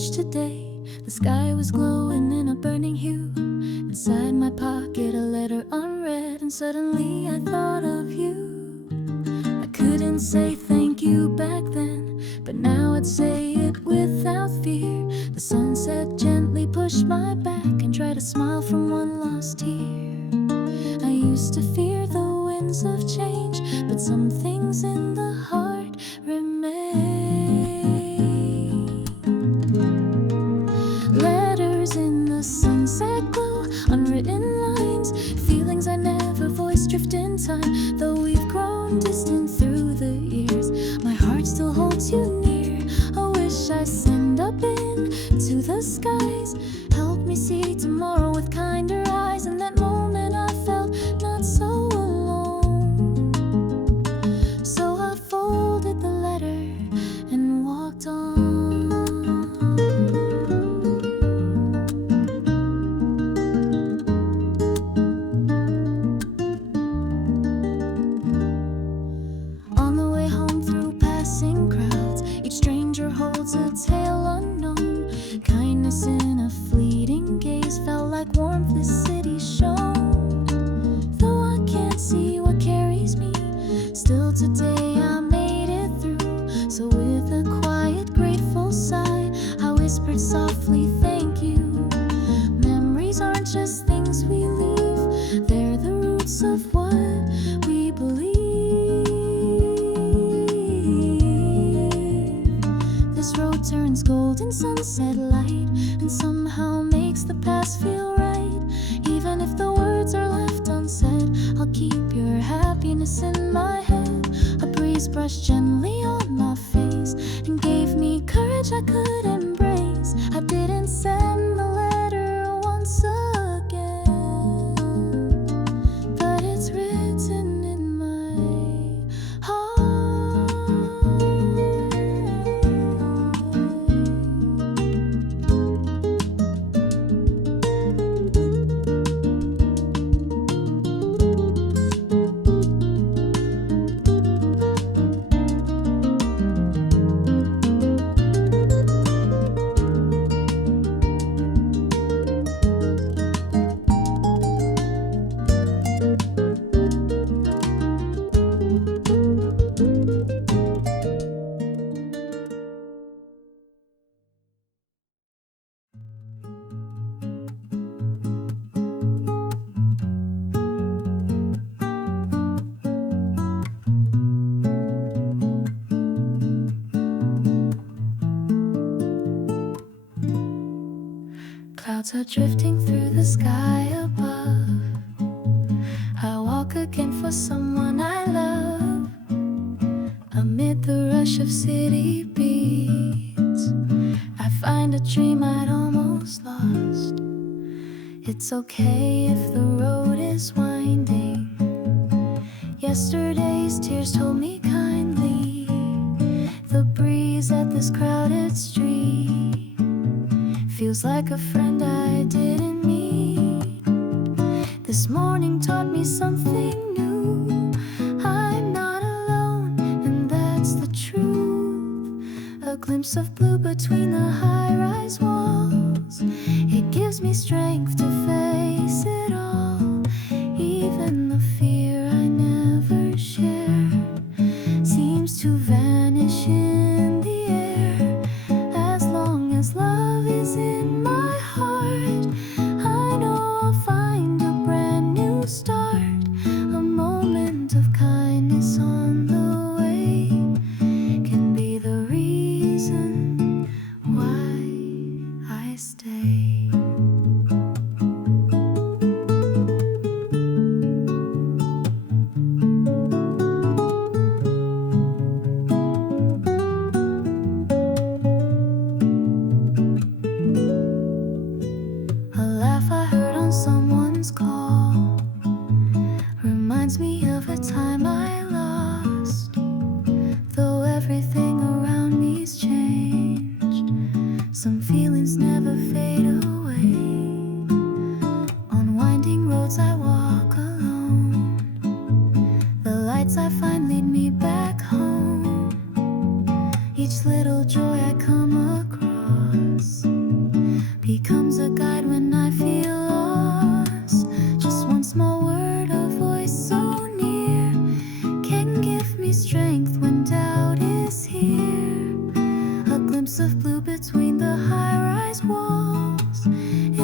much today. The sky was glowing in a burning hue. Inside my pocket a letter unread, and suddenly I thought of you. I couldn't say thank you back then, but now I'd say it without fear. The sunset gently pushed my back and tried to smile from one lost tear. I used to fear the winds of change, but some things in the heart remain. Letters in the sunset glow, unwritten lines, feelings I never voiced drift in time. Though we've grown distant through the years, my heart still holds you near. I wish I send up into the skies, help me see tomorrow with kinder eyes. In that moment I felt not so alone, so I folded the letter and walked on. On the way home through passing crowds, each stranger holds a tale unknown. Kindness in a fleeting gaze felt like warmth this city shone. Though I can't see what carries me, still today I made it through. So with a quiet grateful sigh, I whispered softly thank you. Memories aren't just things we leave, they're the roots of what we believe. This road turns golden sunset light and somehow makes the past feel right. Even if the words are left unsaid, I'll keep your happiness in my head. A breeze brushed gently on my face and gave me courage I could embrace. I didn't send the letter once again, but it's written in my heart. Clouds are drifting through the sky above. I walk again for someone I love. Amid the rush of city beats, I find a dream I'd almost lost. It's okay if the road is winding. Yesterday's tears told me kindly. The breeze at this crowded street feels like a friend I didn't meet. This morning taught me something new. I'm not alone, and that's the truth. A glimpse of blue between the high-rise walls. It gives me strength to face it all. Even the fear I never shared seems to vanish in the air. As long as love is in my heart, I know I'll find a brand new start. A moment of kindness on the way can be the reason why I stay. becomes a guide when I feel lost. Just one small word, a voice so near, can give me strength when doubt is here. A glimpse of blue between the high-rise walls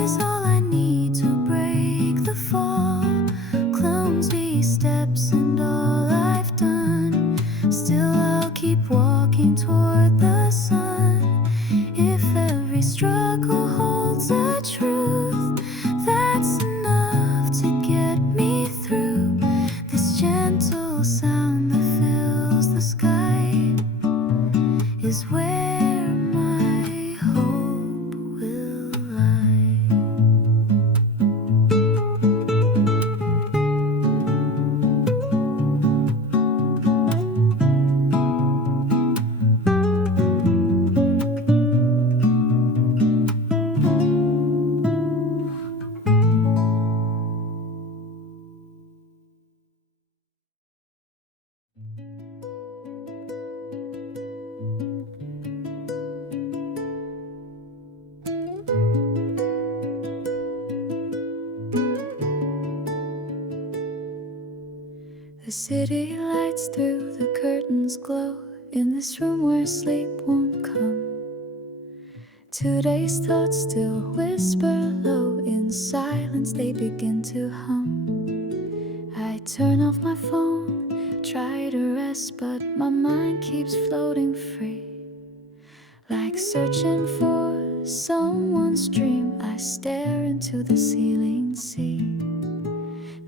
is all I need to break the fall. Clumsy steps and all I've done, still I'll keep walking toward the sun. If every struggle holds a truth, that's enough to get me through. This gentle sound that fills the sky is where my hope will lie. The city lights through the curtains glow in this room where sleep won't come. Today's thoughts still whisper low. In silence they begin to hum. I turn off my phone, try to rest, but my mind keeps floating free. Like searching for someone's dream, I stare into the ceiling, see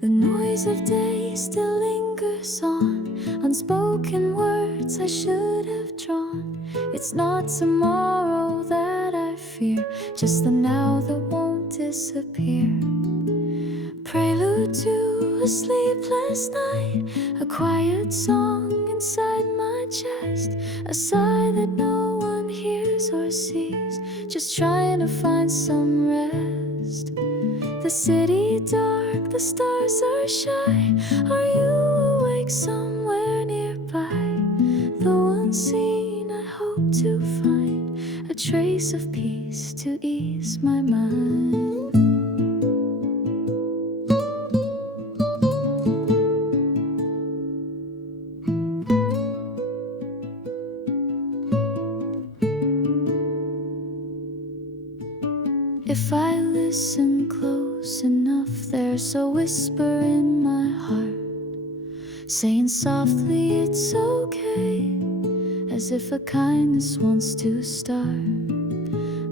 the noise of day still lingers on. Unspoken words I should have drawn. It's not tomorrow that I fear, just the now that won't disappear. Prelude to a sleepless night, a quiet song inside my chest, a sigh that no one hears or sees, just trying to find some rest. The city dark, the stars are shy. Are you awake somewhere nearby? Though unseen, I hope to find a trace of peace to ease my mind. If I listen close enough, there's a whisper in my heart, saying softly it's okay, as if a kindness wants to start.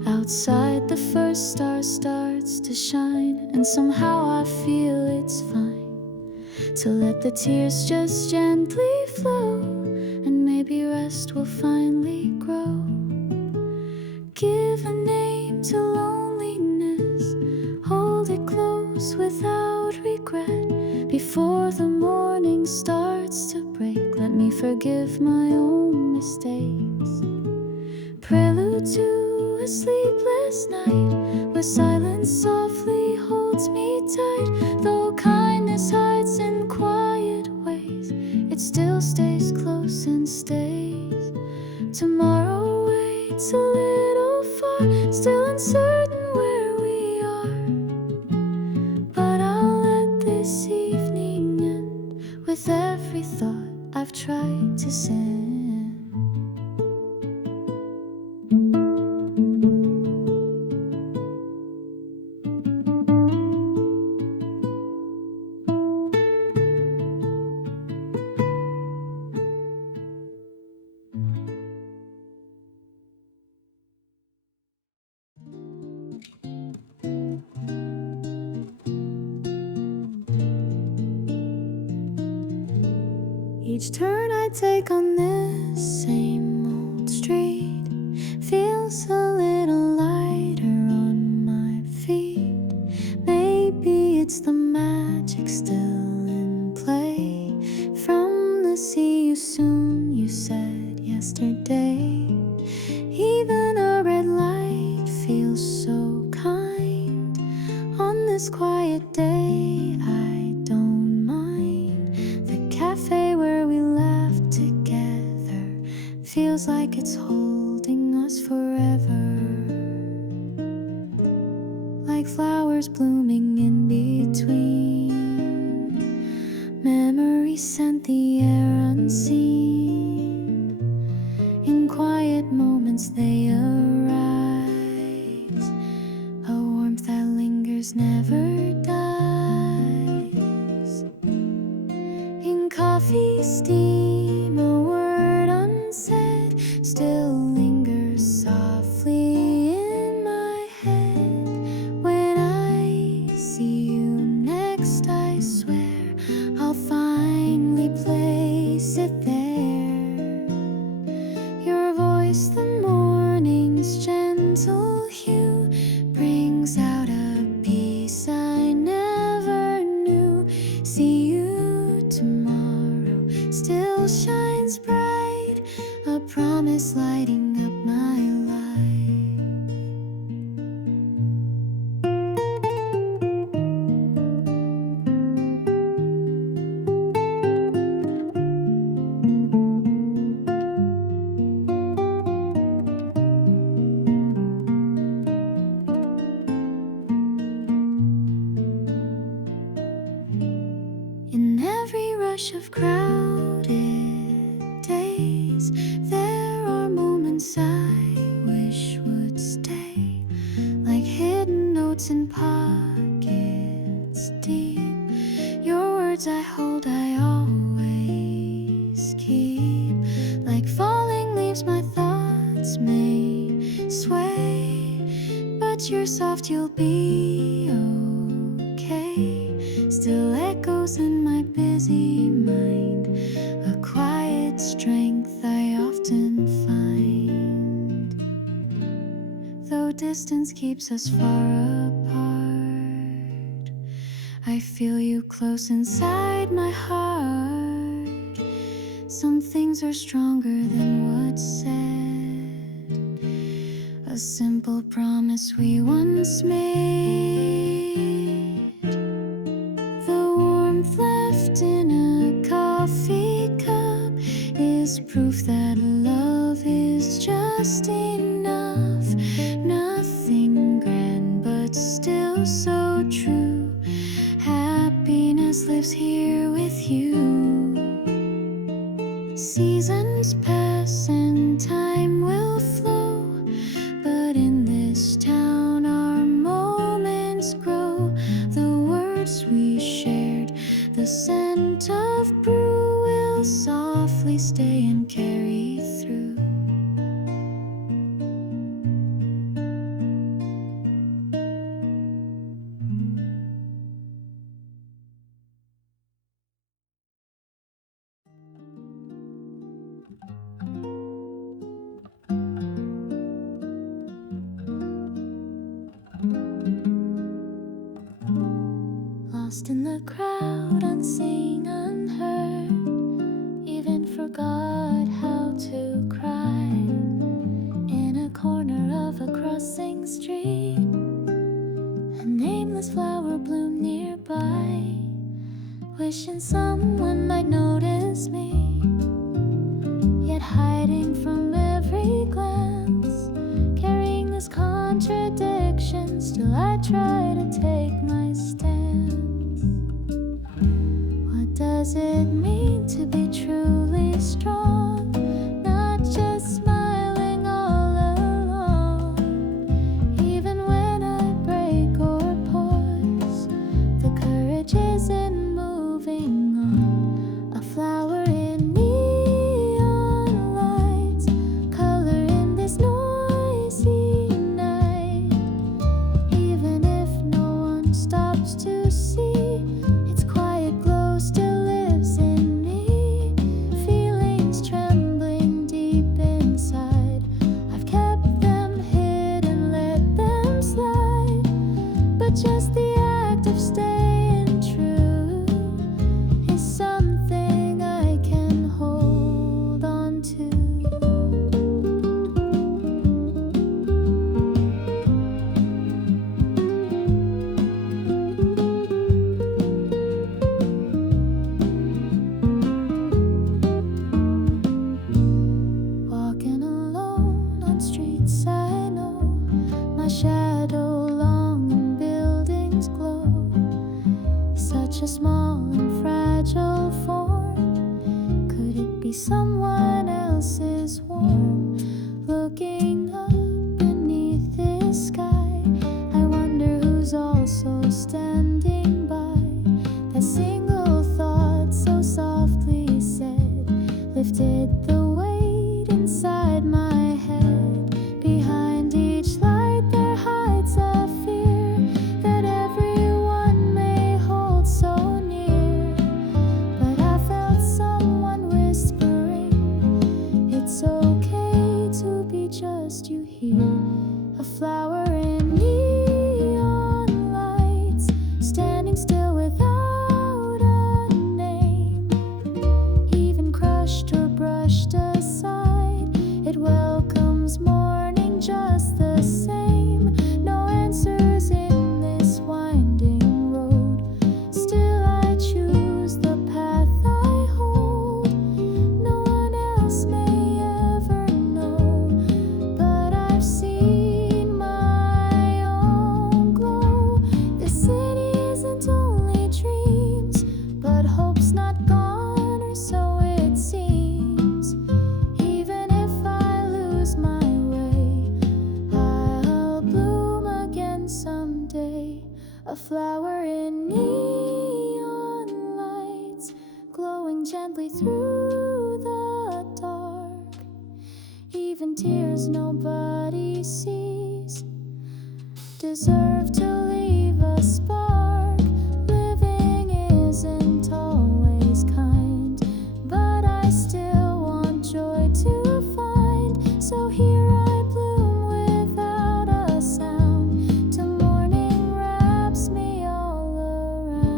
Outside the first star starts to shine, and somehow I feel it's fine to let the tears just gently flow, and maybe rest will finally grow. Give a name to loneliness, hold it close without regret. Before the morning starts to break, let me forgive my own mistakes. Prelude to a sleepless night, where silence softly holds me tight. Though kindness hides in quiet ways, it still stays close and stays. Tomorrow waits a little far, still uncertain where we are, but I'll let this evening end with every thought I've tried to send. Each turn I take on this same old street feels a little lighter on my feet. Maybe it's the magic still in play from the see you soon you said yesterday. Even a red light feels so kind on this quiet day. I don't mind the cafe where we laughed together, feels like it's holding us forever. like flowers blooming in between. Memories sent the air unseen. In quiet moments they arise. A warmth that lingers, never dies. In coffee steam, a word unsaid still lingers softly in my head. When I see you next, I swear I'll finally place it there. Your voice, the morning's gentle hue, brings out a peace I never knew. See you tomorrow still shines bright, a promise lighting up my life. In every rush of crowded days, there are moments I wish would stay, like hidden notes in pockets deep. Your words I hold, I always keep. Like falling leaves, my thoughts may sway, but you're soft, you'll be okay. Still echoes in my busy mind, a quiet strength I often find. Though distance keeps us far apart, I feel you close inside my heart. Some things are stronger than what's said, a simple promise we once made. The warmth left in a coffee cup is proof that love is just enough. Nothing grand, but still so true. Happiness lives here with you. Seasons pass and time will flow, but in this town our moments grow. The words we shared, the scent of brew will softly stay and carry through. Lost in the crowd, unseen, unheard, even forgot how to cry. In a corner of a crossing street, a nameless flower bloomed nearby, wishing someone might notice me, yet hiding from every glance. Carrying this contradiction, still I try to take my stand. What does it mean to be truly strong? Not just smiling all along. Even when I break or pause, the courage isn't moving on. A flower in neon lights, color in this noisy night. Even if no one stops to see, its quiet glow still lives in me. Feelings travel a small and fragile form. Could it be someone else's warm? Looking up beneath this sky, I wonder who's also standing by. That single thought so softly said lifted the weight inside my head. Behind each light there hides a fear that everyone may hold so near. But I felt someone whispering, it's okay to be just you here. A flower in neon lights, standing still without a name. Even crushed or brushed aside, it welcomes morning just the same. No answers in this winding road, still I choose the path I hold. No one else may ever know, but I've seen my own glow. The city isn't only dreams, but hope's not gone, or so it seems. Even if I lose my way, I'll bloom again someday. A flower in neon lights, glowing gently through the dark. Even tears nobody sees deserve to leave a spark. Living isn't always kind, but I still want joy to find. So here I bloom without a sound, till morning wraps me all around.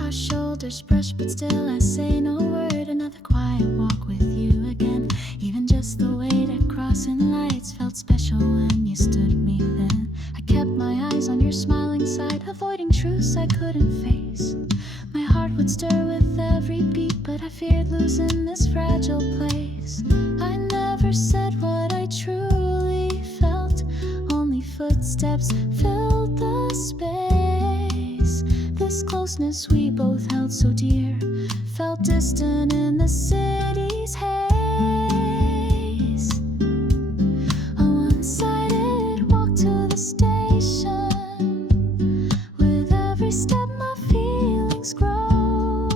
Our shoulders brush, but still I say no word. Another quiet walk with you again. Even just the wait at crossing lights felt special when you stood me then. I kept my eyes on your smiling side, avoiding truths I couldn't face. My heart would stir with every beat, but I feared losing this fragile place. I never said what I truly felt, only footsteps filled the space. This closeness we both held so dear felt distant in the city's haze. A one-sided walk to the station. With every step my feelings grow.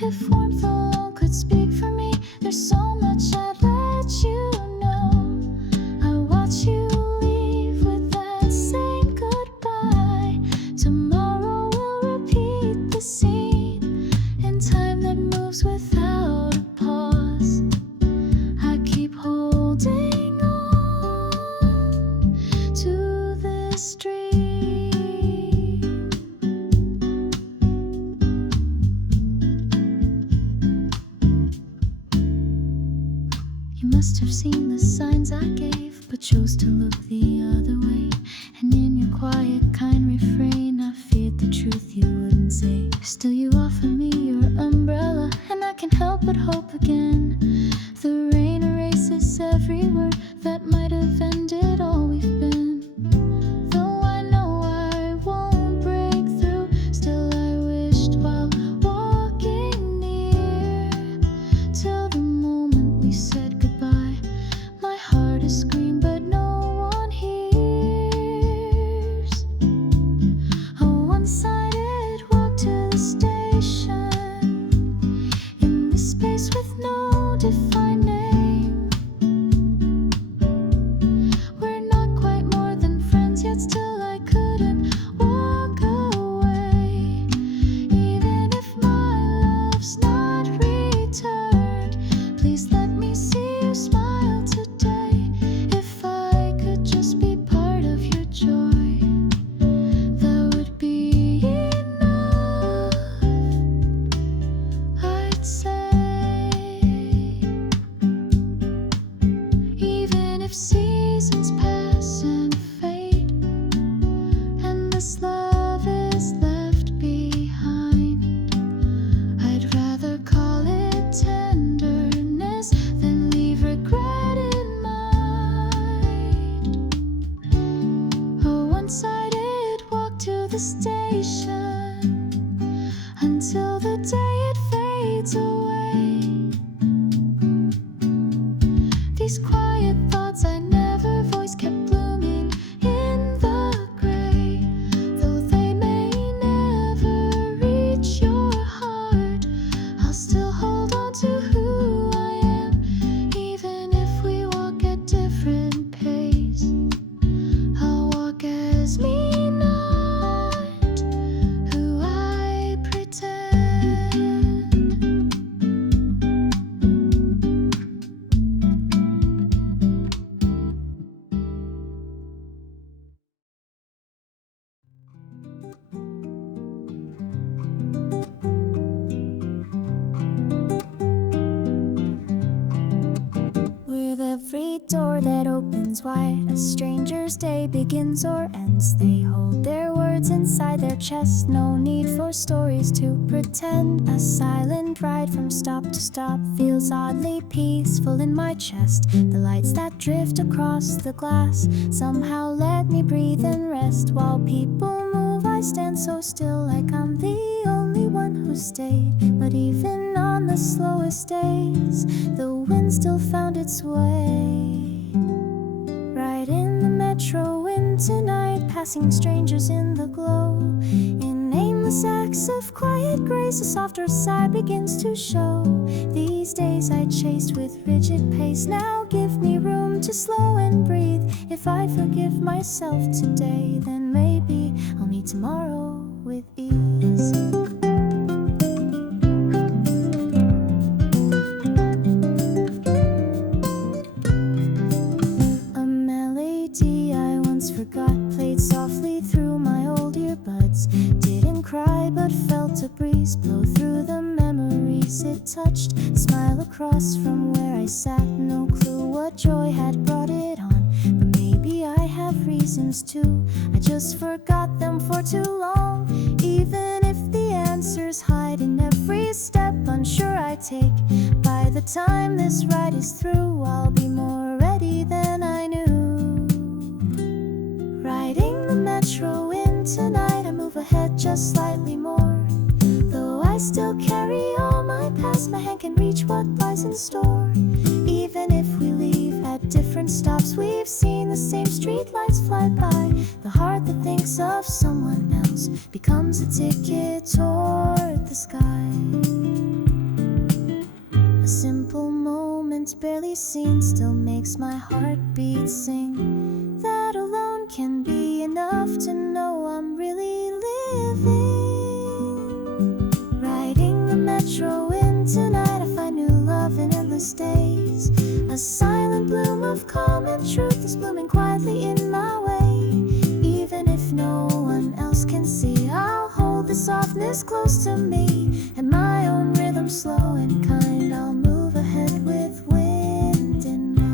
If warmth alone could speak for me, there's so much I'd let you know. I watch you leave with that same goodbye. Tomorrow we'll repeat the scene in time that moves without a pause. I keep holding on to this dream. You must have seen the signs I gave, but chose to look the other way. And in your quiet, kind refrain, I feared the truth you wouldn't say. Still you offer me your umbrella, and I can't help but hope again. The rain erases every word that might have ended all we've been. Though I know I won't break through, still I wished while walking near, till the moment we said goodbye. My heart is screamed, but no one hears. A one-sided walk to the station. In this space fades away. These quiet thoughts I never voiced kept blooming in the gray. Though they may never reach your heart, I'll still hold on to who I am, even if we walk at different pace. I'll walk as me, not who I pretend. With every door that opens wide, a stranger's day begins or ends. They hold their words inside their chest. No need for stories to pretend. A silent ride from stop to stop feels oddly peaceful in my chest. The lights that drift across the glass somehow let me breathe and rest. While people move, I stand so still, like I'm the only one who stayed. But even on the slowest days, the wind still found its way. Right in the metro wind tonight, passing strangers in the glow. In nameless acts of quiet grace, a softer side begins to show. These days I chased with rigid pace, now give me room to slow and breathe. If I forgive myself today, then maybe I'll meet tomorrow with ease. Forgot played softly through my old earbuds. Didn't cry but felt a breeze blow through the memories it touched. Smile across from where I sat, no clue what joy had brought it on. But maybe I have reasons too, I just forgot them for too long. Even if the answers hide in every step unsure I take, by the time this ride is through, I'll be more ready than I knew. Riding the metro in tonight, I move ahead just slightly more. Though I still carry all my past, my hand can reach what lies in store. Even if we leave at different stops, we've seen the same street lights fly by. The heart that thinks of someone else becomes a ticket toward the sky. A simple moment barely seen still makes my heartbeat sing. That alone can be enough to know I'm really living. Riding the metro in tonight, I find new love in endless days. A silent bloom of calm and truth is blooming quietly in my way. Even if no one else can see, I'll hold the softness close to me. And my own rhythm slow and kind, I'll move ahead with wind in mind.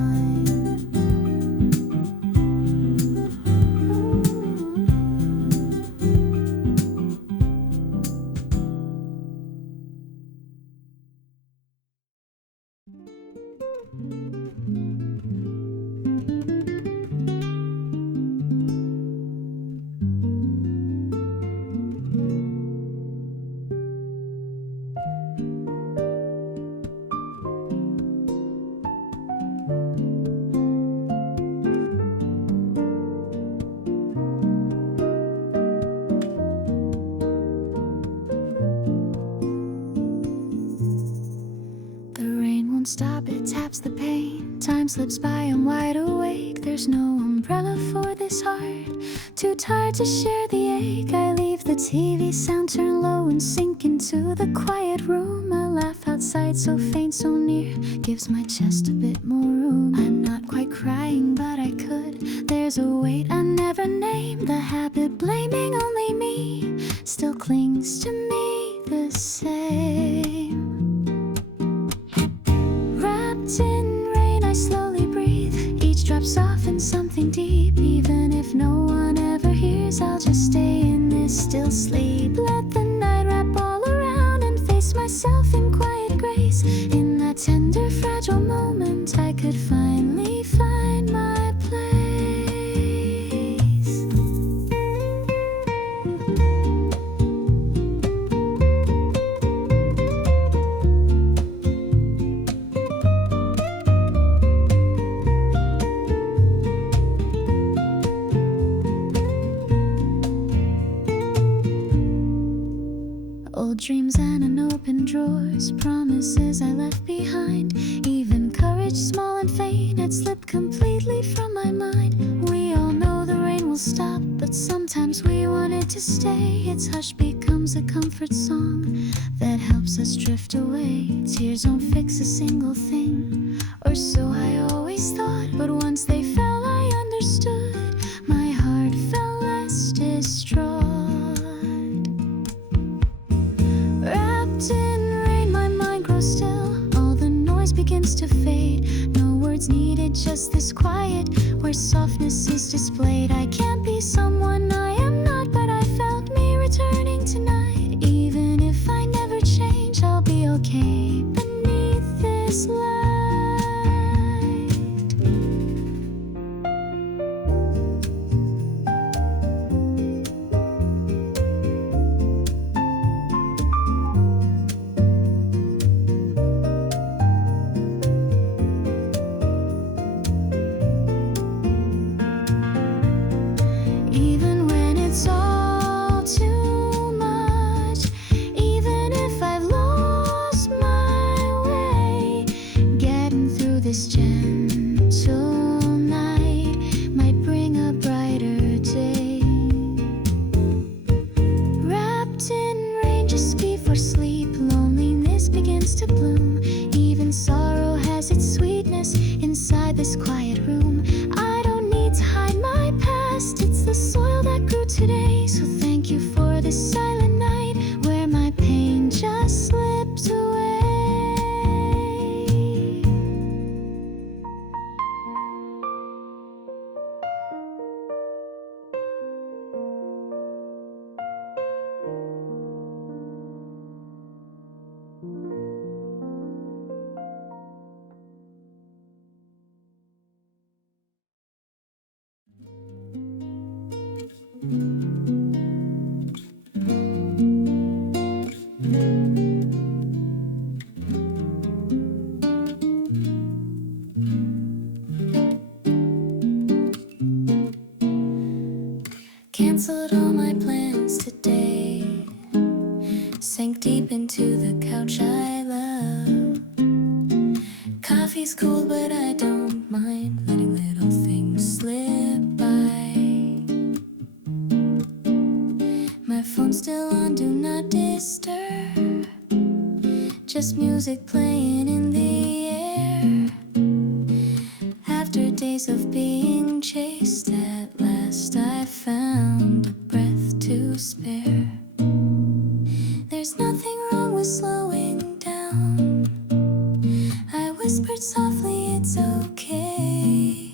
Stop, it taps the pain. Time slips by, I'm wide awake. There's no umbrella for this heart, too tired to share the ache. I leave the TV sound turned low and sink into the quiet room. A laugh outside, so faint, so near, gives my chest a bit more room. I'm not quite crying, but I could. There's a weight I never named. The habit blaming only me still clings to me the same. Wrapped in rain, I slowly breathe. Each drop softens something deep. Even if no one ever hears, I'll just stay in this still sleep. Let the night wrap all around and face myself in quiet grace. In that tender, fragile moment, I could finally find my place. drawers, promises I left behind. Even courage, small and faint, had slipped completely from my mind. We all know the rain will stop, but sometimes we want it to stay. Its hush becomes a comfort song that helps us drift away. Tears don't fix a single thing, or so I always thought. But once they fell, I understood. My heart felt less distraught. Wrapped in rain, my mind grows still. All the noise begins to fade. No words needed, just this quiet where softness is displayed. I can't be someone I am not, but I felt me returning tonight. Even if I never change, I'll be okay beneath this light. Even when it's all too much, even if I've lost my way, getting through this gentle night might bring a brighter day. Wrapped in rain just before sleep, loneliness begins to bloom. Even sorrow has its sweetness inside this quiet room. I don't need to hide my past, it's the soil that grew today. So thank you for this silent night where my pain just slipped away. Cancelled all my plans today. Sank deep into the couch I love. Coffee's cool, but I don't mind letting little things slip by. My phone's still on Do Not Disturb. Just music playing in the air. After days of being chased, at last I found a breath to spare. There's nothing wrong with slowing down. I whispered softly, it's okay.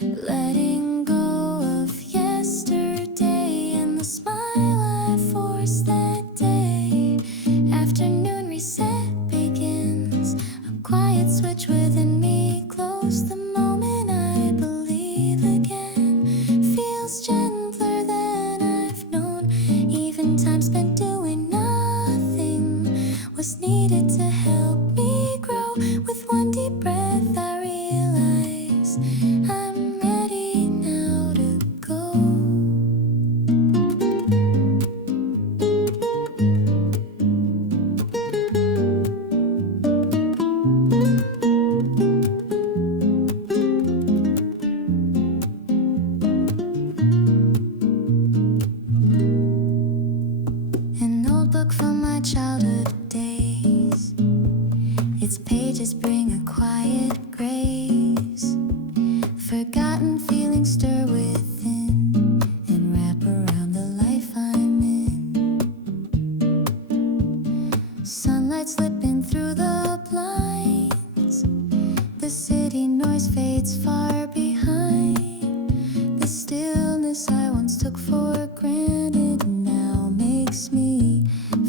Letting go of yesterday and the smile I forced that day. Afternoon reset begins. A quiet switch within me glows the moment I believe again. Feels gentler than I've known. Even time spent doing nothing was needed to help me grow. With one deep breath I realize I'm ready now to go. An old book from my childhood days. Its pages bring a quiet grace. Forgotten feelings stir within and wrap around the life I'm in. Sunlight slipping through the blinds. The city noise fades far behind. The stillness I once took for granted now makes me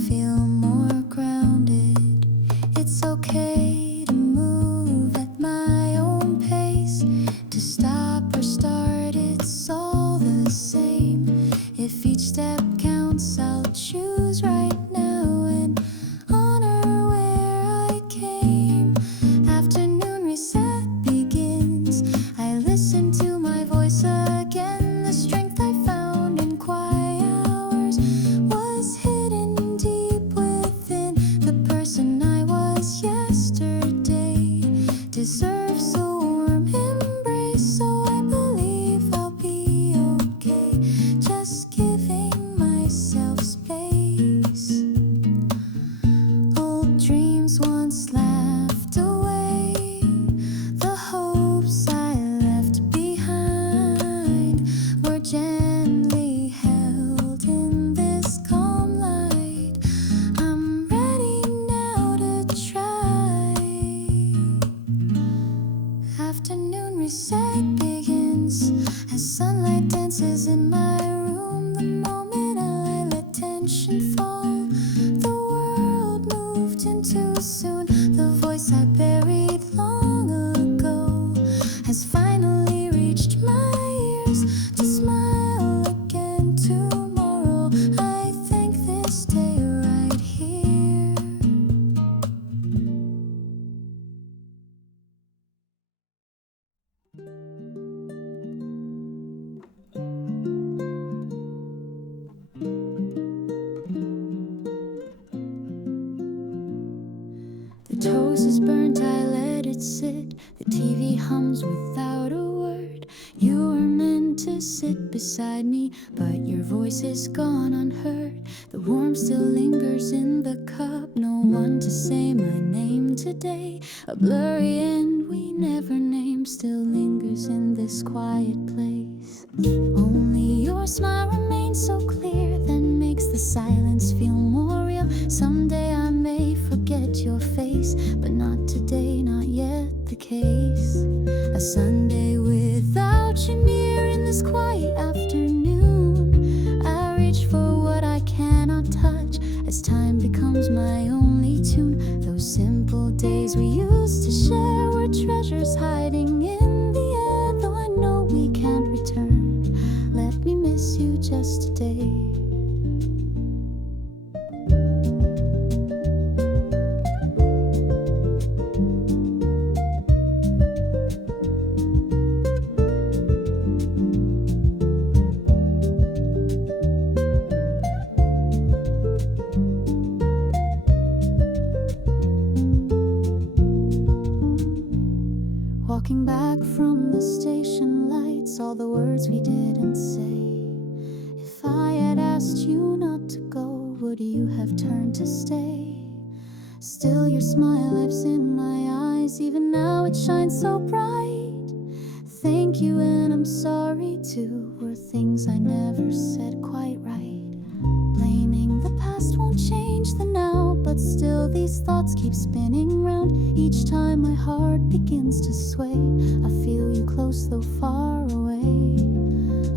feel more grounded. It's okay to move at my own pace. To stop or start, it's all the same. If each step counts, I'll choose right now and honor where I came. Afternoon reset begins. I listen to my voice again. The strength I found in quiet hours was hidden deep within. The too soon. The voice I buried long ago has finally reached my ears to smile again tomorrow. I thank this day right here. The toast is burnt, I let it sit. The TV hums without a word. You were meant to sit beside me, but your voice is gone unheard. The warmth still lingers in the cup. No one to say my name today. A blurry end we never named still lingers in this quiet place. Only your smile remains so clear, that makes the silence feel more real. Someday I may forget your face, but not today, not yet the case. A Sunday without you near in this quiet afternoon. I reach for what I cannot touch as time becomes my only tune. Those simple days we used to share were treasures hiding in the air. Though I know we can't return, let me miss you just today. Walking back from the station lights, all the words we didn't say. If I had asked you not to go, would you have turned to stay? Still your smile lives in my eyes, even now it shines so bright. Thank you and I'm sorry too, were things I never said quite right. Blaming the past won't change the now, but still these thoughts keep spinning round. Each time my heart begins to sway, I feel you close though far away.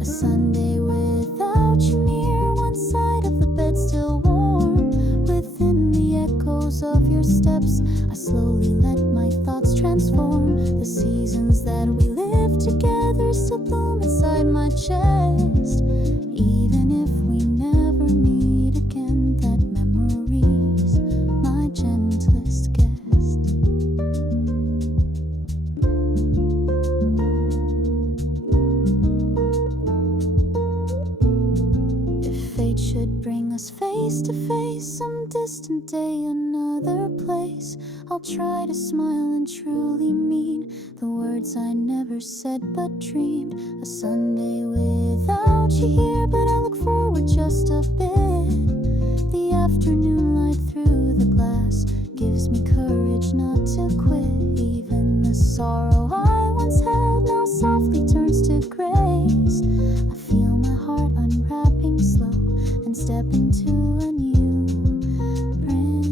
A Sunday without you near, one side of the bed still warm. Within the echoes of your steps, I slowly let my thoughts transform. The seasons that we live together still bloom inside my chest. Even if we never meet again, that memory's my gentlest guest. If fate should bring us face to face some distant day, another place, I'll try to smile and truly mean the words I never said but dreamed. A Sunday without you here, but I look forward just a bit. The afternoon light through the glass gives me courage not to quit. Even the sorrow I once held now softly turns to grace. I feel my heart unwrapping slow and step into a new embrace.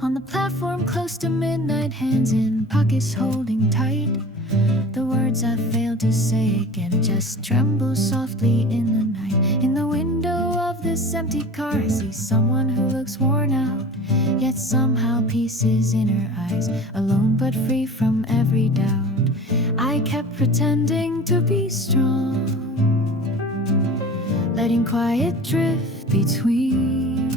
On the platform close to midnight, hands in pockets holding tight. The words I failed to say again just tremble softly in the night. In the window of this empty car, I see someone who looks worn out, yet somehow peace is in her eyes, alone but free from every doubt. I kept pretending to be strong, letting quiet drift between,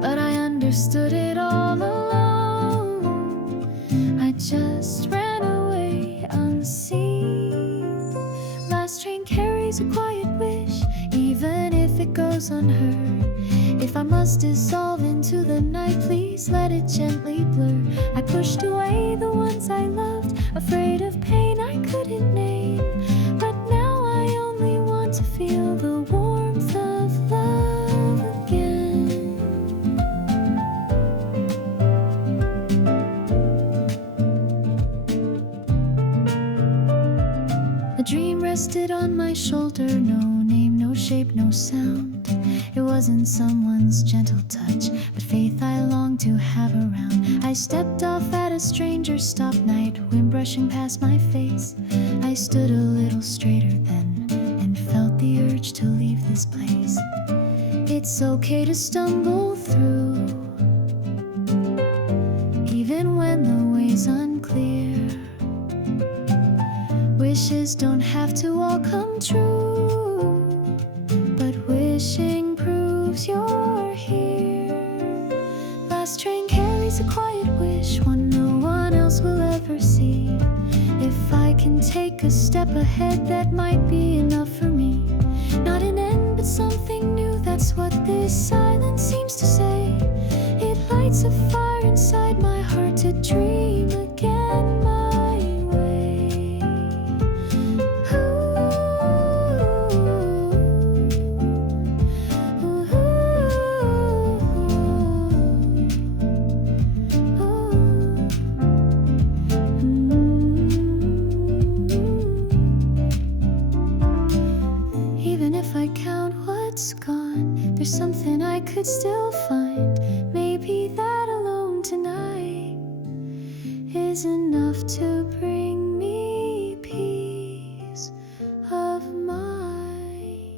but I understood it all along. I just ran away unseen. Last train carries a quiet wish, even if it goes unheard. If I must dissolve into the night, please let it gently blur. I pushed away the ones I loved, afraid of pain I couldn't name. But now I only want to feel the warmth of love again. A dream rested on my shoulder, no name, no shape, no sound. It wasn't someone's gentle touch, but faith I longed to have around. I stepped off at a stranger's stop, night wind brushing past my face. I stood a little straighter then and felt the urge to leave this place. It's okay to stumble through, even when the way's unclear. Wishes don't have to all come true, but wishing proves you're here. Last train carries a quiet wish, one no one else will ever see. If I can take a step ahead, that might be enough for me. Not an end, but something new, that's what this silence seems to say. It lights a fire inside my heart to dream again my way. Even if I count what's gone, there's something I could still find. Maybe that alone tonight is enough to bring me peace of mind.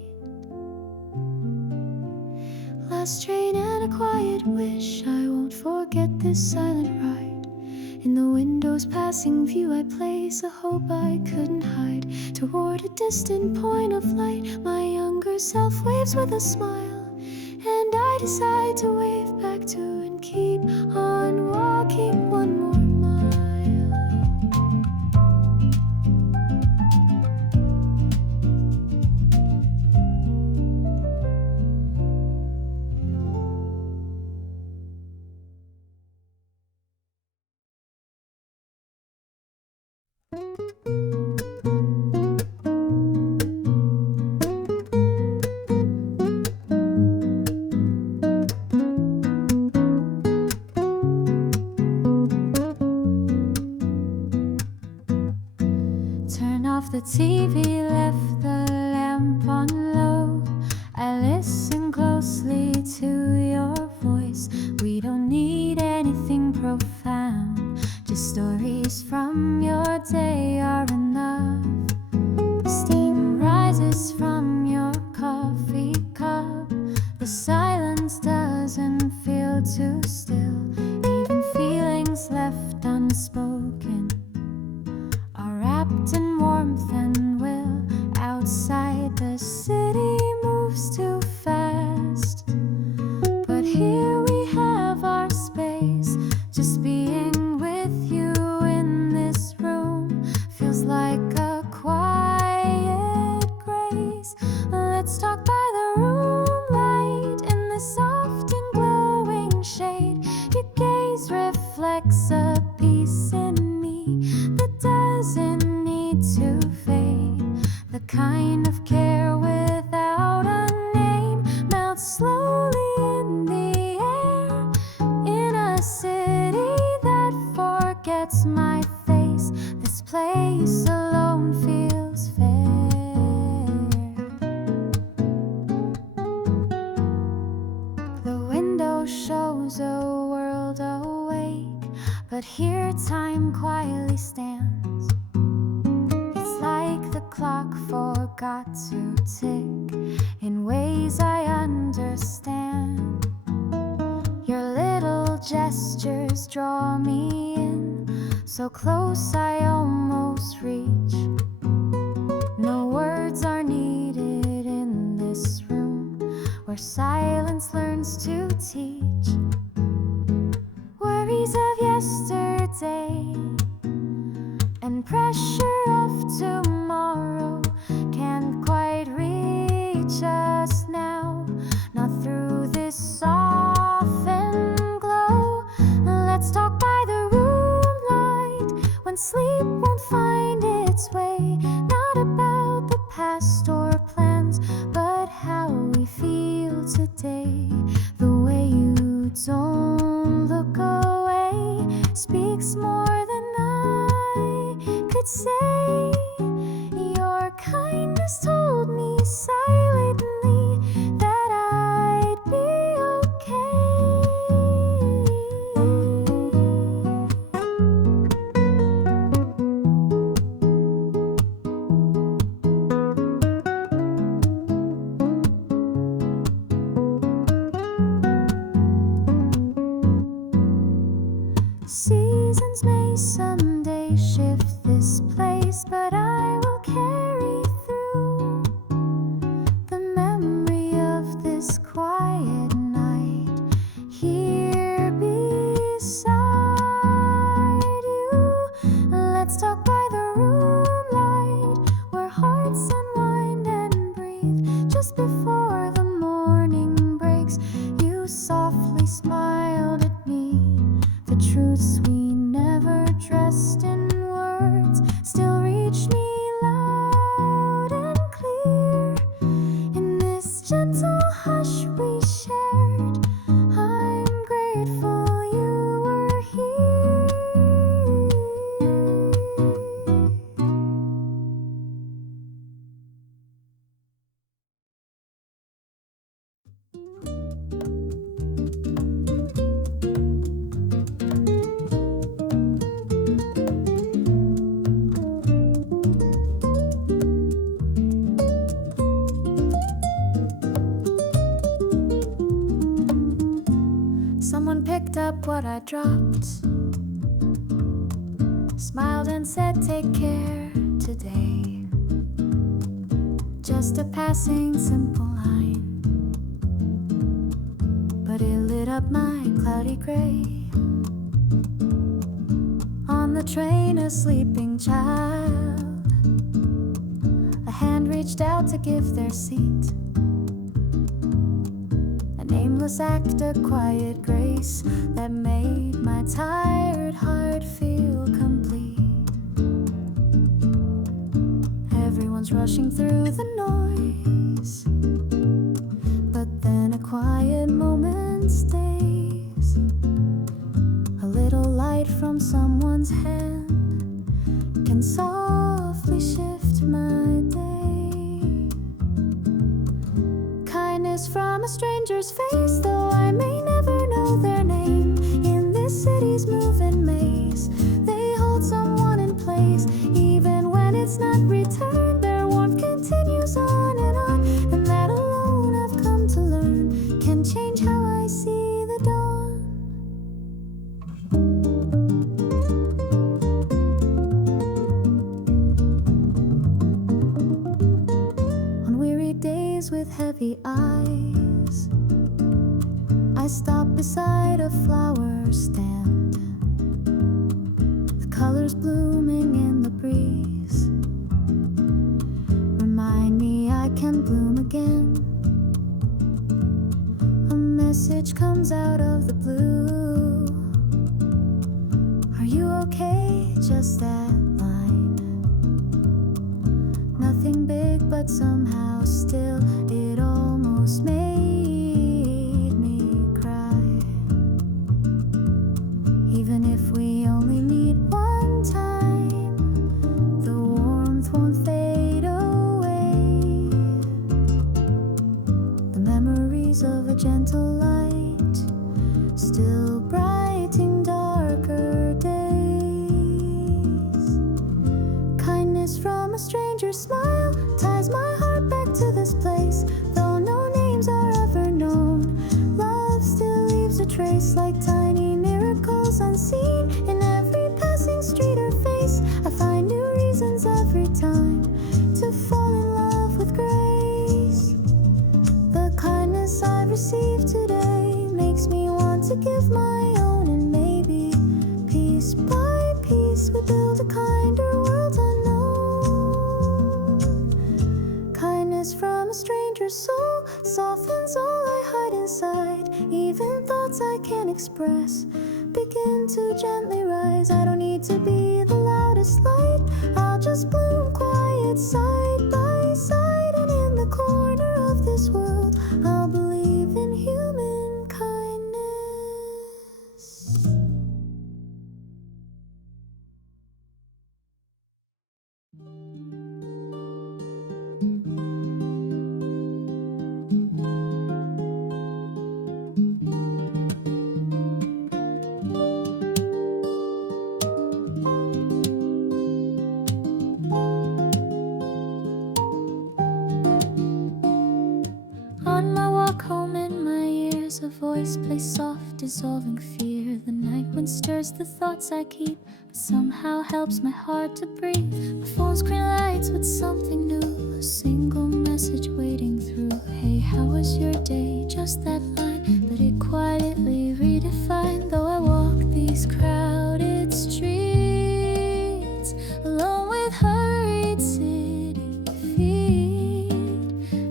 Last train and a quiet wish, I won't forget this silent ride. In the window's passing view, I place a hope I couldn't hide. Toward a distant point of light, my younger self waves with a smile, and I decide to wave back to and keep on walking one more mile. Turn off the TV, left the lamp on low. I listen closely to your voice. We don't need anything profound, just stories from your day are enough. Steam rises from your coffee cup. The silence doesn't feel too still. Even feelings left unspoken are wrapped in warmth and will. Outside the city moves too fast, but here we have our space. Just being with you in this room feels like a quiet grace. Let's talk by the room light in the soft and glowing shade. Your gaze reflects a peace in me that doesn't need to fade. The kind of care without a name melts slowly in the air. In a city that forgets my face, this place alone feels fair. The window shows a world awake, but here time quietly stands. It's like the clock forgot to tick in ways I understand. Your little gestures draw me in, so close I almost reach. No words are needed in this room where silence learns to teach. Worries of yesterday and pressure of tomorrow can't quite reach us now, not through this softened glow. Let's talk by the room light when sleep won't find its way. Not about the past or plans, seasons may someday shift this place, but I will carry through the memory of this quiet night here beside you. Let's talk by the room light, where hearts unwind and breathe. Just before the morning breaks, you softly smiled at me. The truths we never dressed in words still reach me loud and clear. In this gentle hush we shared, I'm grateful you were here. Someone picked up what I dropped, smiled and said, "Take care today." Just a passing simple line, but it lit up my cloudy gray. On the train, a sleeping child, a hand reached out to give their seat. A nameless act, a quiet grace that made my tired heart feel complete. Everyone's rushing through the noise, but then a quiet moment stays. A little light from someone's hand can softly shift my day. Kindness from a stranger's face, though I may never know their name. In this city's moving maze, they hold someone in place. Even when it's not returned, their warmth continues on, and that alone I've come to learn can change how I see the dawn. On weary days with heavy eyes, I stop beside a flower stand. The colors blooming in the breeze remind me I can bloom again. A message comes out of the blue. Are you okay? Just that line. Nothing big, but somehow still it almost made me cry. Even if we only meet one time, the warmth won't fade away. The memories of a gentle light still brighten darker days. Kindness from a stranger's smile ties my heart back to this place. Though no names are ever known, love still leaves a trace, like tiny miracles unseen in every passing street or face. I find new reasons every time to fall in love with grace. The kindness I've received today makes me want to give my own, and maybe piece by piece we build a kinder world unknown. Kindness from a stranger's soul softens all I hide inside. Even thoughts I can't express begin to gently rise. I don't need to be the loudest light, I'll just bloom quiet side by side. And in the corner of this world, I'll believe in human kindness. On my walk home, in my ears a voice plays soft, dissolving fear. The night wind stirs the thoughts I keep, but somehow helps my heart to breathe. My phone screen lights with something new, a single message waiting through. Hey, how was your day? Just that line, but it quietly redefined. Though I walk these crowded streets alone with hurried city feet,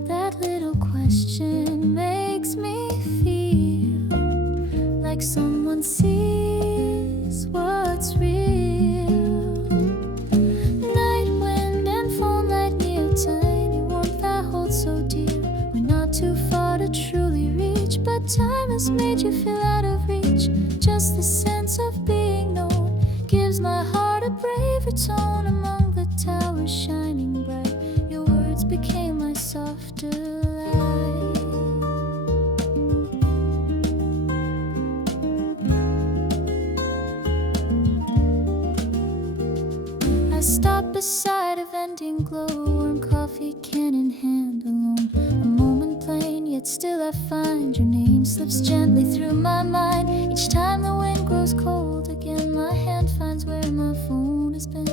that little question makes me feel like someone sees what's real. Night wind and phone light near, tiny warmth that holds so dear. We're not too far to truly reach, but time has made you feel out of reach. Just the sense of being known gives my heart a braver tone. Among the towers shining bright, your words became my softer light. I stop beside a vending glow, warm coffee can in hand alone. A moment plain, yet still I find your name slips gently through my mind. Each time the wind grows cold again, my hand finds where my phone has been.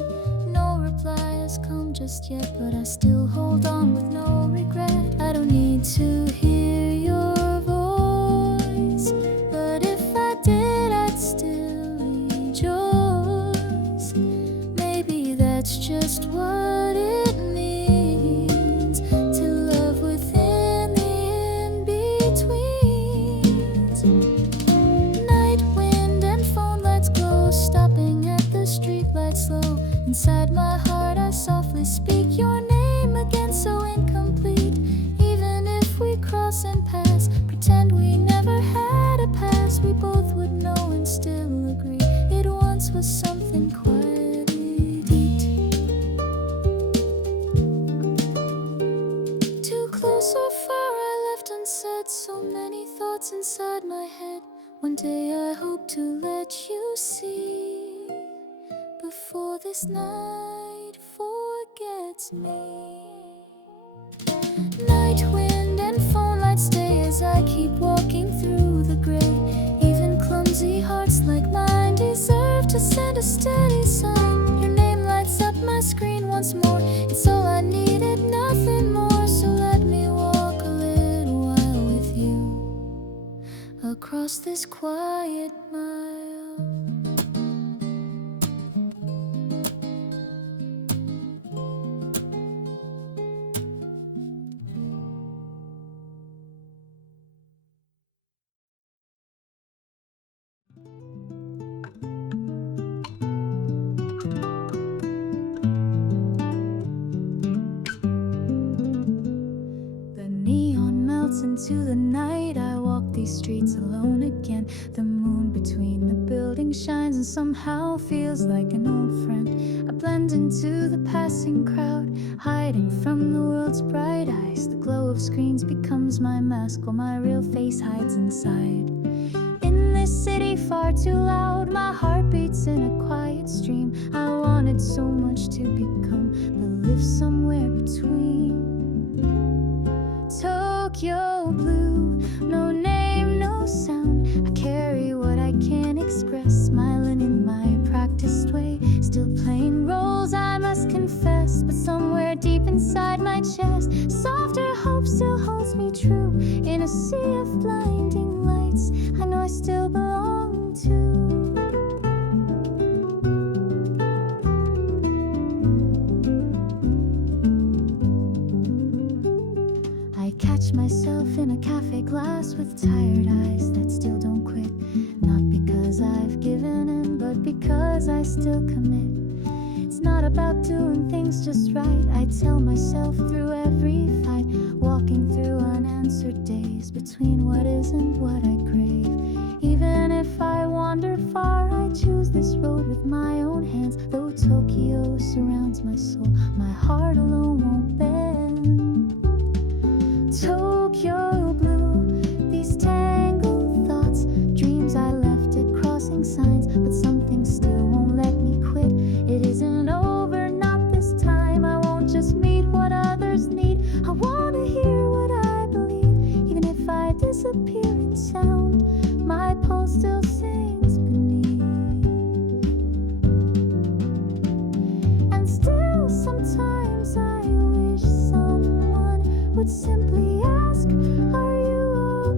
No reply has come just yet, but I still hold on with no regret. I don't need to hear your voice, but if I did, I'd still read yours. Maybe that's just what it means to love within the in-betweens. Night wind and phone lights glow, stopping at the streetlight slow. Inside my heart I softly speak your name again, so incomplete. Even if we cross and pass, pretend we never had a past, we both would know and still agree it once was something quietly deep. Too close or far I left unsaid, so many thoughts inside my head. One day I hope to let you see before this night forgets me. Night wind and phone lights stay as I keep walking through the gray. Even clumsy hearts like mine deserve to send a steady sign. Your name lights up my screen once more, it's all I needed, nothing more. So let me walk a little while with you across this quiet mile. Into the night, I walk these streets alone again. The moon between the buildings shines and somehow feels like an old friend. I blend into the passing crowd, hiding from the world's bright eyes. The glow of screens becomes my mask while my real face hides inside. In this city far too loud, my heart beats in a quiet stream. I wanted so much to become, but live somewhere between. Tokyo blue, no name, no sound. I carry what I can't express, smiling in my practiced way. Still playing roles, I must confess, but somewhere deep inside my chest, softer hope still holds me true. In a sea of blinding lights, I know I still belong to. Catch myself in a cafe glass with tired eyes that still don't quit. Not because I've given in, but because I still commit. It's not about doing things just right, I tell myself through every fight. Walking through unanswered days, between what is and what I crave. Even if I wander far, I choose this road with my own hands. Though Tokyo surrounds my soul, my heart alone won't bend. Tokyo blue, these tangled thoughts, dreams I left at crossing signs, but something still won't let me quit. It isn't over, not this time. I won't just meet what others need, I want to hear what I believe. Even if I disappear in sound, my pulse still sings beneath. would simply ask, are you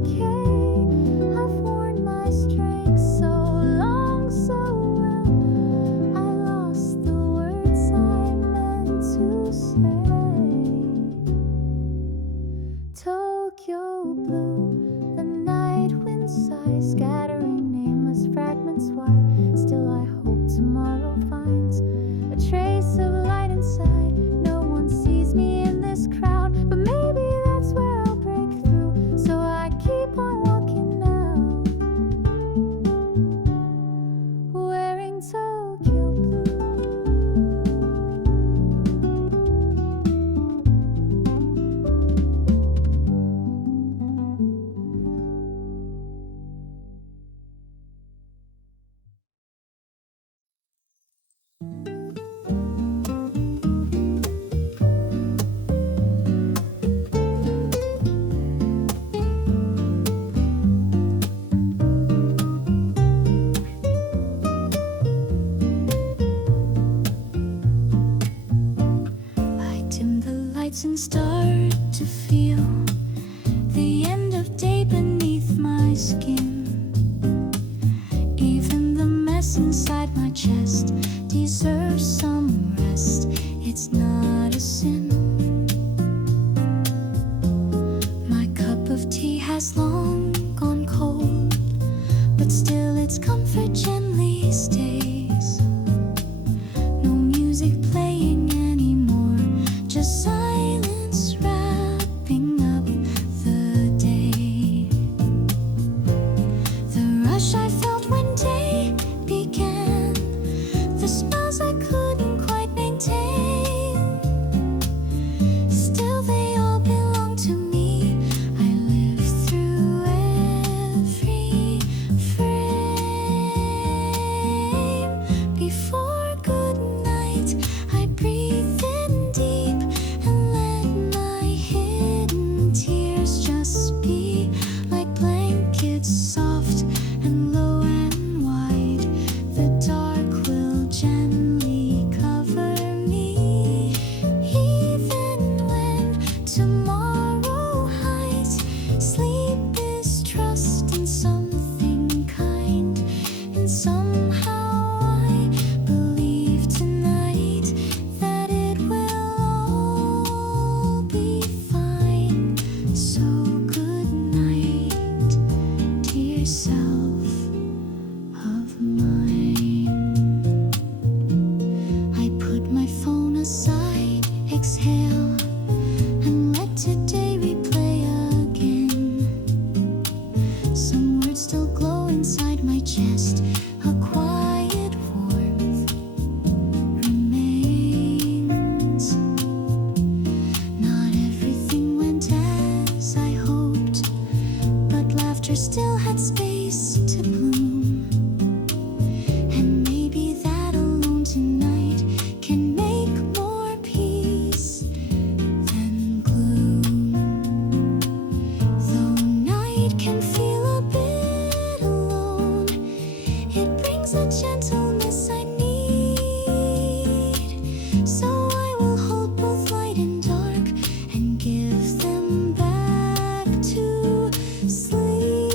okay? I've worn my strength so long, so well, I lost the words I meant to say. Tokyo blue, the night wind sighs, scattering nameless fragments wide. Still I hope tomorrow finds a trace of light inside. No one sees me in this crowd, but maybe that's where I'll break through. So I keep on walking now, wearing Tokyo blue. I dim the lights and start to feel the end of day beneath my skin. Even the mess inside my chest deserves some rest. It's not a sin. My cup of tea has long gone cold, but still its comfort gently stays. No music playing anymore, just silence wrapping up the day. The rush I felt when day began, the smiles I couldn't quite maintain, still they all belong to me. I live through every frame. Before good night, I breathe in deep and let my hidden tears just be like blankets, soft and low and wide. The dark will gently cover me, even when tomorrow hides. Sleep is trust in something kind, and somehow I believe tonight that it will all be fine. So good night, dear self of mine. I put my phone aside, exhale, and let today replay again. Some words still glow inside my chest, a quiet warmth remains. Not everything went as I hoped, but laughter still had space to bloom. And maybe that alone tonight can make more peace than gloom. Though night can feel a bit alone, it brings a gentleness I need. So I will hold both light and dark and give them back to sleep.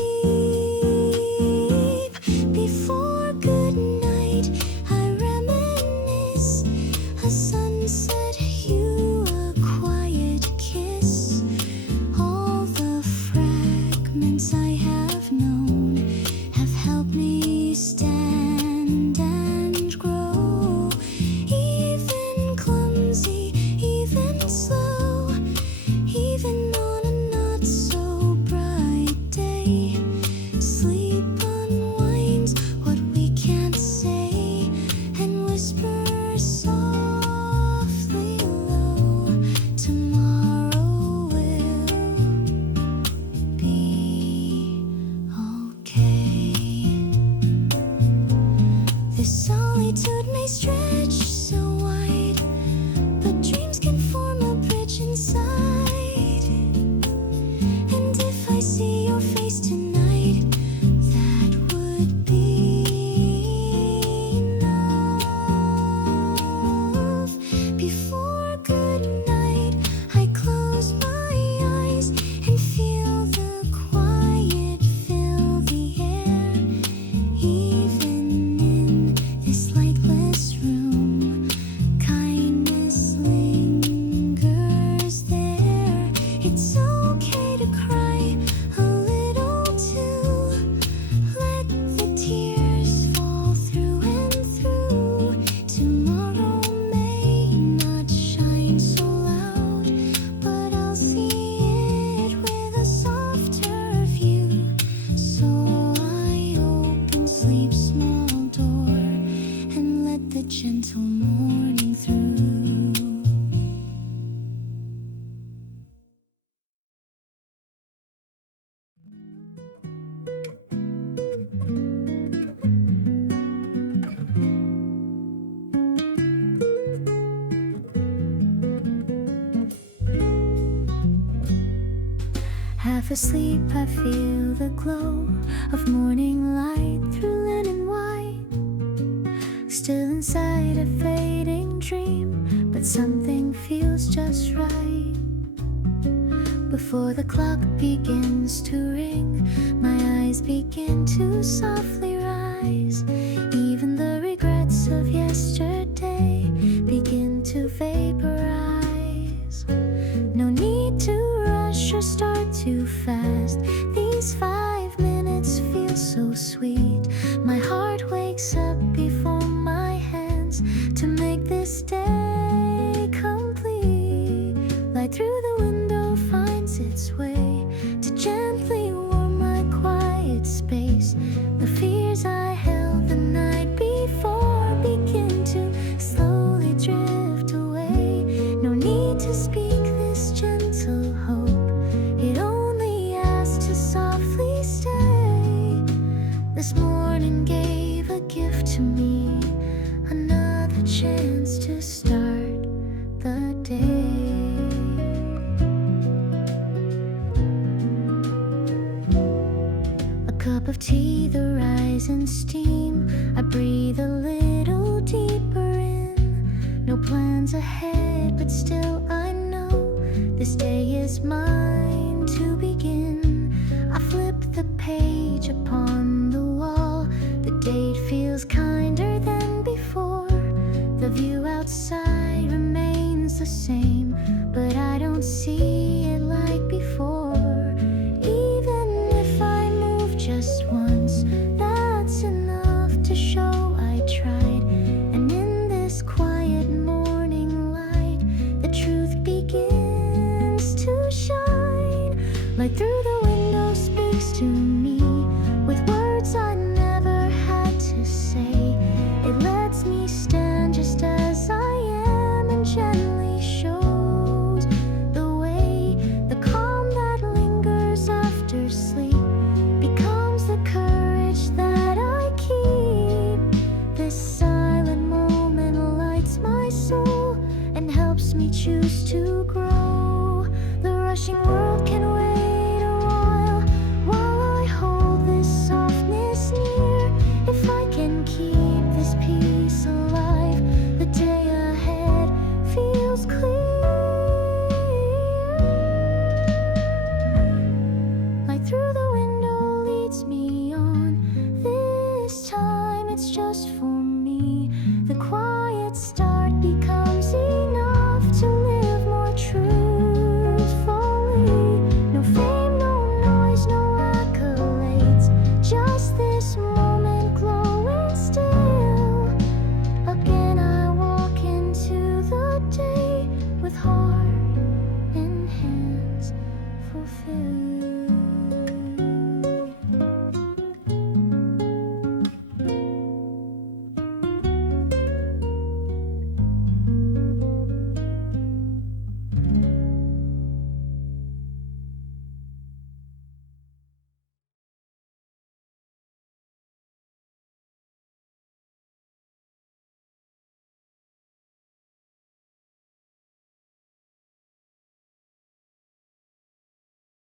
Half asleep, I feel the glow of morning light through linen white. Still inside a fading dream, but something feels just right. Before the clock begins to ring, my eyes begin to softly rise. Even the regrets of yesterday begin to vaporize. No need to rush or start too fast. These 5 minutes feel so sweet. My heart wakes up before my hands to make this day complete. Light through the window finds its way to gently warm my quiet space. The fears I held the night before begin to slowly drift away. No need to speak this gentle hope. It only asks to softly stay. This morning gave a gift to me, another chance to start the day. A cup of tea, the rising steam. I breathe a little deeper in. No plans ahead, but still I know this day is mine to begin. I flip the page upon the wall. The date feels kinder than before. The view outside remains the same, but I don't see it like before. Even if I move just once, that's enough to show I tried. And in this quiet morning light, the truth begins to shine. Light through the window speaks to me with words I never had to say. It lets me stand just as I am and gently shows the way. The calm that lingers after sleep becomes the courage that I keep. This silent moment lights my soul and helps me choose to grow. The rushing world can wait a while I hold this softness near. If I can keep this peace alive, the day ahead feels clear. Light through the window leads me on. This time it's just for me. The quiet start becomes enough to live more truthfully. No fame, no noise, no accolades, just this moment glowing still. Again I walk into the day with heart and hands fulfilled.